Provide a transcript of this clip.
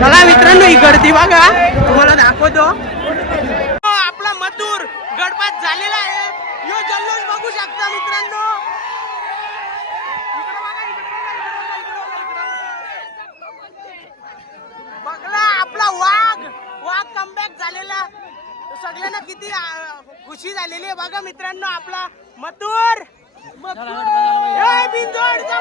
चला मित्रांनो, ही गर्दी बघा, तुम्हाला दाखवतो. आपला मथुर गडपात झालेला आहे. यो जल्लोष बघू शकता मित्रांनो. बघला आपला वाघ कमबॅक झालेला. सगळ्यांना किती खुशी झालेली आहे बघा मित्रांनो. आपला मथुर बिंजोडचा